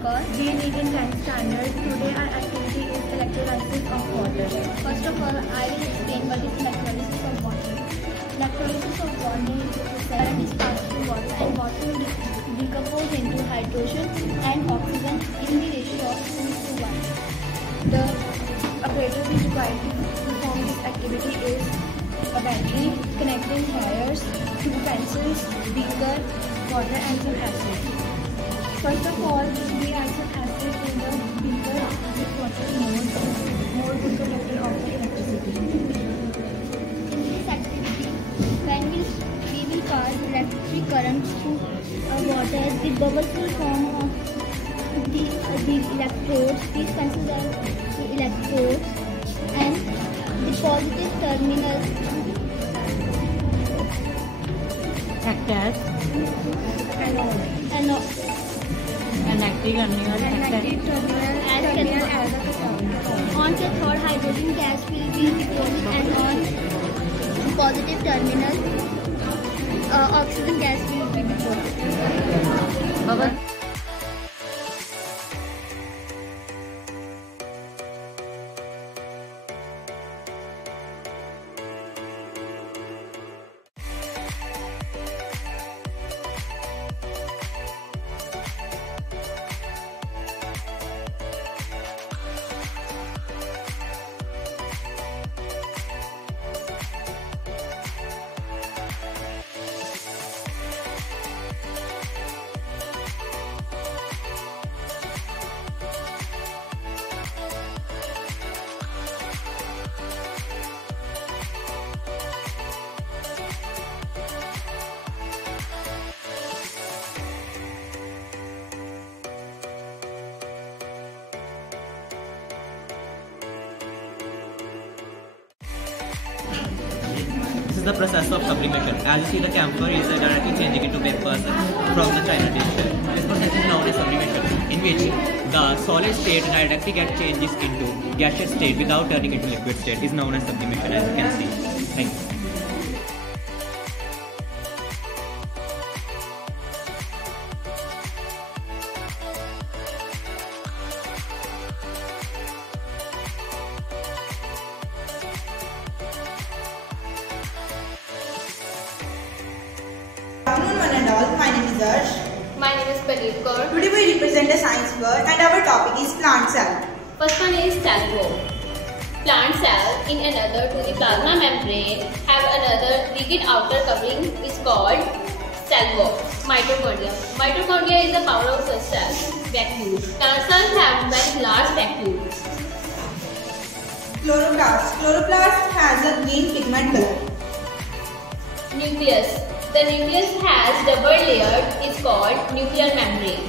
Kaur. We need in 10th standard. Today our activity is electrolysis of water. First of all, I will explain what is electrolysis of water. Electrolysis of water is current is passed through water and water will decompose into hydrogen and oxygen in the ratio of 2:1. The apparatus is required to perform this activity is a battery, connecting wires, 2 pencils, beaker, water and some acid. First of all, we add some acid in the beaker with water more good conductor of the electricity. In this activity, when we will pass electric currents through water, the bubbles will form of the electrodes. These pencils are the electrodes and the positive terminal act as on cathode hydrogen gas will be deposited and on positive terminal oxygen gas will be deposited. This is the process of sublimation. As you see, the camphor is directly changing into vapors from the china dish. This process is known as sublimation, in which the solid state directly gets changes into gaseous state without turning into liquid state. Is known as sublimation, as you can see. Thank you. Good afternoon one and all, my name is Arsh. My name is Pradeep Kaur. Today we represent a science word and our topic is plant cell. First one is cell wall. Plant cell in another to the plasma membrane have another rigid outer covering is called cell wall. Mitochondria. Mitochondria is the powerhouse of cells. Vacuole. Plant cells have very large vacuoles. Chloroplast. Chloroplast has a green pigment color. Nucleus. The nucleus has double layered is called nuclear membrane.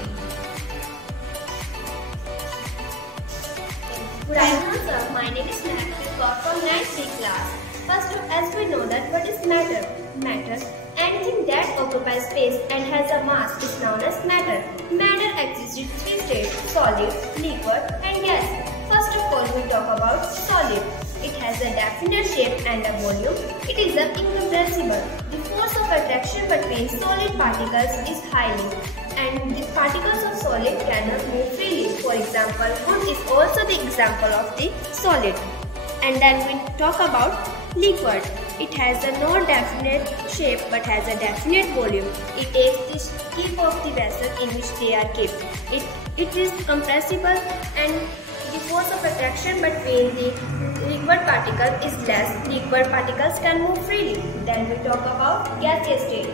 Good afternoon sir, my name is Mahatma Kaur from 9th C class. First, as we know that what is matter? Matter, anything that occupies space and has a mass is known as matter. Matter exists in 3 states, solid, liquid and gas. First of all, we talk about solid. It has a definite shape and a volume. It is incompressible. The force of attraction between solid particles is highly, and the particles of solid cannot move freely. For example, wood is also the example of the solid. And then we talk about liquid. It has a no definite shape but has a definite volume. It takes the shape of the vessel in which they are kept. It is compressible and the force of attraction between the liquid particles is less. Liquid particles can move freely. Then we talk about gaseous state.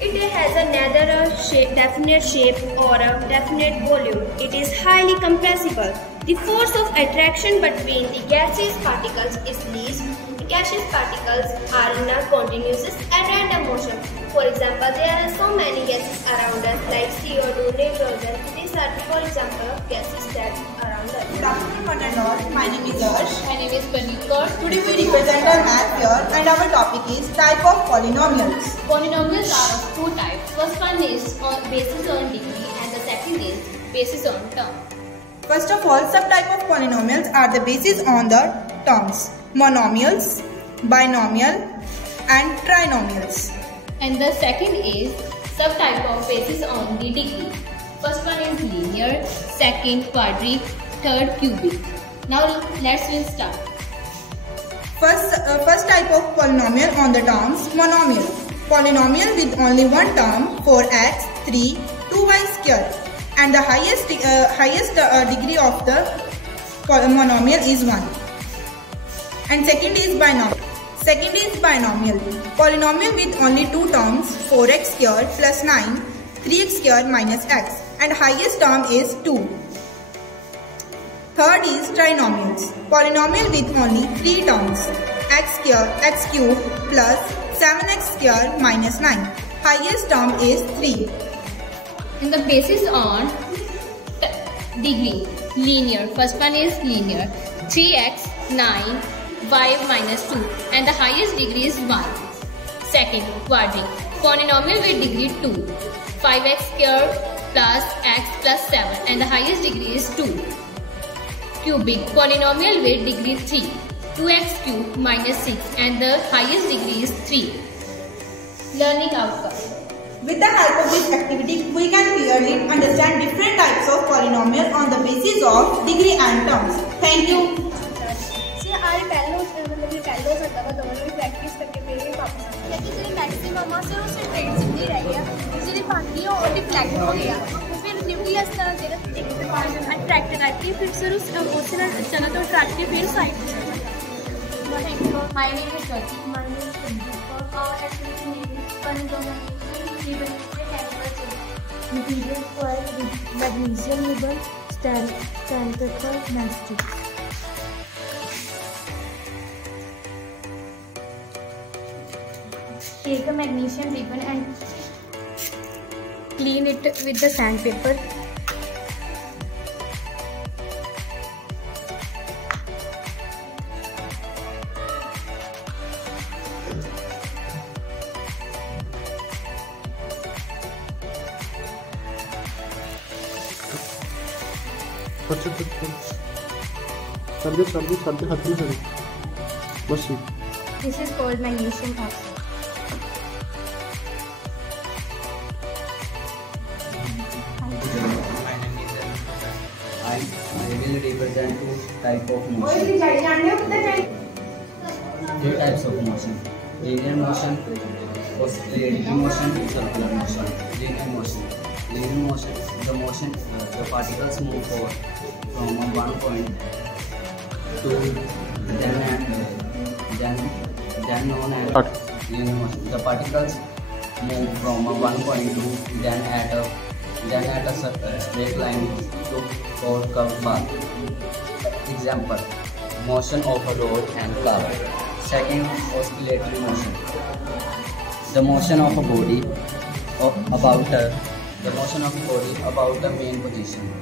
It has a neither a definite shape or a definite volume. It is highly compressible. The force of attraction between the gaseous particles is least. The gaseous particles are in a continuous and random motion. For example, there are so many gases around us like CO2, nitrogen. These are for example of gases that are around us. Good afternoon one and all, my name is Arsh. My name is Pradeep Kaur. Today we represent a math here and our topic is type of polynomials. Polynomials are of 2 types. First one is basis on degree and the second is basis on term. First of all, subtype of polynomials are the basis on the terms monomials, binomial and trinomials. And the second is subtype of basis on the degree. First one is linear, second quadric, third cubic. Now will start. First type of polynomial on the terms, monomial. Polynomial with only one term, 4x, 3, 2y square, and the highest degree of the monomial is 1. And second is binomial. Polynomial with only two terms, 4x square plus 9, 3x square minus x, and highest term is 2. Third is trinomials. Polynomial with only three terms, x cube plus 7x square minus 9. Highest term is 3. And the basis on degree, linear. First one is linear, 3x, 9, y minus 2, and the highest degree is 1. Second, quadric. Polynomial with degree 2, 5x square plus x plus 7, and the highest degree is 2. Cubic. Polynomial with degree 3, 2x cube minus 6, and the highest degree is 3. Learning outcome. With the help of this activity, we can clearly understand different types of polynomial on the basis of degree and terms. Thank you. पहले होता था दोनों भी practice करके फिर भी वापस लेकिन जो मैक्सिमम से उसे ट्रेड नहीं रह गया इसलिए बाकी और डिफ्लेक्ट हो गया फिर न्यूक्लियस तरह से अट्रैक्ट करती फिर सर उस चला तो अट्रैक्ट फिर side My name is Jyoti. My name is Sandeep. For our activity name is polynomial materials for magnesium ribbon, sandpaper, mastic. Take a magnesium ribbon and clean it with the sandpaper. This is called magnesium oxide. I will represent two types of motion. Three types of motion: linear motion, oscillating motion, circular motion. Linear motion. Linear motion. The particles move forward from one point to then known as linear motion. The particles move from one point to then at a straight line to or curved path. Example: motion of a rod and flower. Second, oscillatory motion. The motion of a body about the main position.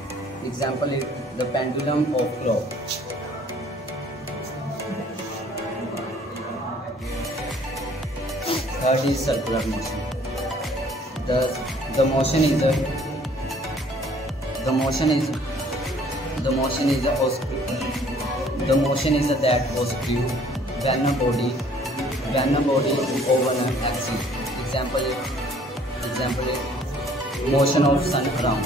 Example is the pendulum of clock. Third is circular motion. The motion is that was crew when a body over an axis. Example is motion of sun around.